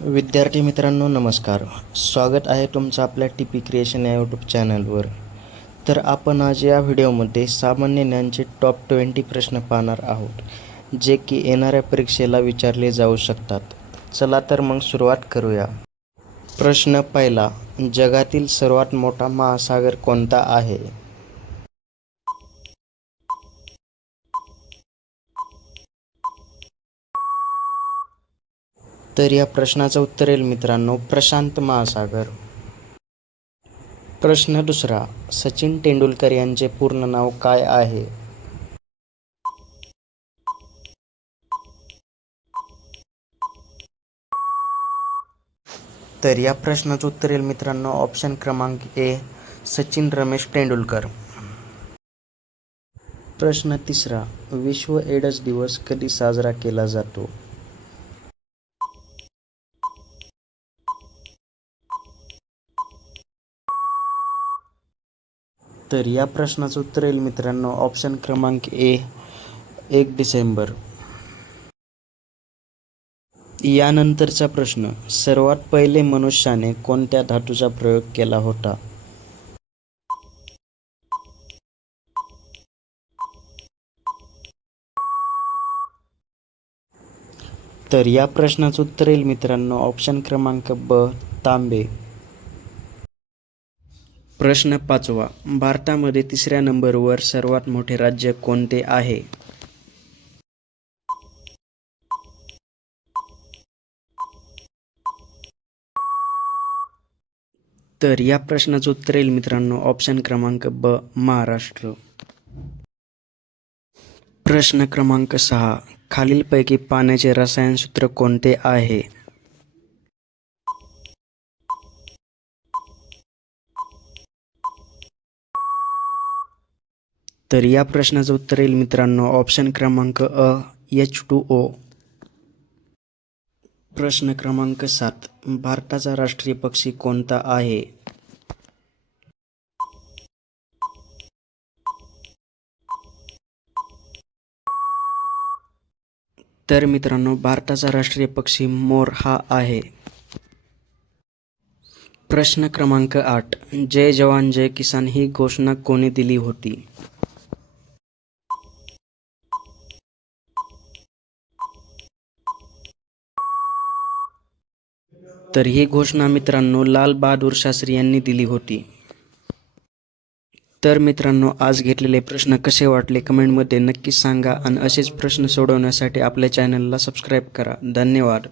विद्यार्थी मित्रांनो नमस्कार. स्वागत आहे तुमचं आपल्या टी क्रिएशन या यूट्यूब चॅनलवर. तर आपण आज या व्हिडिओमध्ये सामान्य ज्ञानचे टॉप 20 प्रश्न पाहणार आहोत, जे की येणाऱ्या परीक्षेला विचारले जाऊ शकतात. चला तर मग सुरुवात करूया. प्रश्न पहिला, जगातील सर्वात मोठा महासागर कोणता आहे? तर या प्रश्नाचं उत्तर येईल मित्रांनो, प्रशांत महासागर. प्रश्न दुसरा, सचिन तेंडुलकर यांचे पूर्ण नाव काय आहे? तर या प्रश्नाचं उत्तर येईल मित्रांनो, ऑप्शन क्रमांक ए, सचिन रमेश तेंडुलकर. प्रश्न तिसरा, विश्व एड्स दिवस कधी साजरा केला जातो? तर या प्रश्नाचं उत्तर येईल मित्रांनो, ऑप्शन क्रमांक ए, 1 डिसेंबर. यानंतरचा प्रश्न, सर्वात पहिले मनुष्याने कोणत्या धातूचा प्रयोग केला होता? तर या प्रश्नाचं उत्तर येईल मित्रांनो, ऑप्शन क्रमांक ब, तांबे. प्रश्न पाचवा, भारतामध्ये तिसऱ्या नंबरवर सर्वात मोठे राज्य कोणते आहे? तर या प्रश्नाचं उत्तर येईल मित्रांनो, ऑप्शन क्रमांक ब, महाराष्ट्र. प्रश्न क्रमांक 6, खालीलपैकी पाण्याचे रसायनसूत्र कोणते आहे? तर या प्रश्नाचं उत्तर येईल मित्रांनो, ऑप्शन क्रमांक अ, H2O. प्रश्न क्रमांक 7, भारताचा राष्ट्रीय पक्षी कोणता आहे? तर मित्रांनो, भारताचा राष्ट्रीय पक्षी मोर हा आहे. प्रश्न क्रमांक 8, जय जवान जय किसान ही घोषणा कोणी दिली होती? तर ही घोषणा मित्रांनो लाल बहादूर शास्त्री यांनी दिली होती. तर मित्रांनो, आज घेतलेले प्रश्न कसे वाटले कमेंटमध्ये नक्की सांगा आणि असेच प्रश्न सोडवण्यासाठी आपल्या चॅनलला सबस्क्राईब करा. धन्यवाद.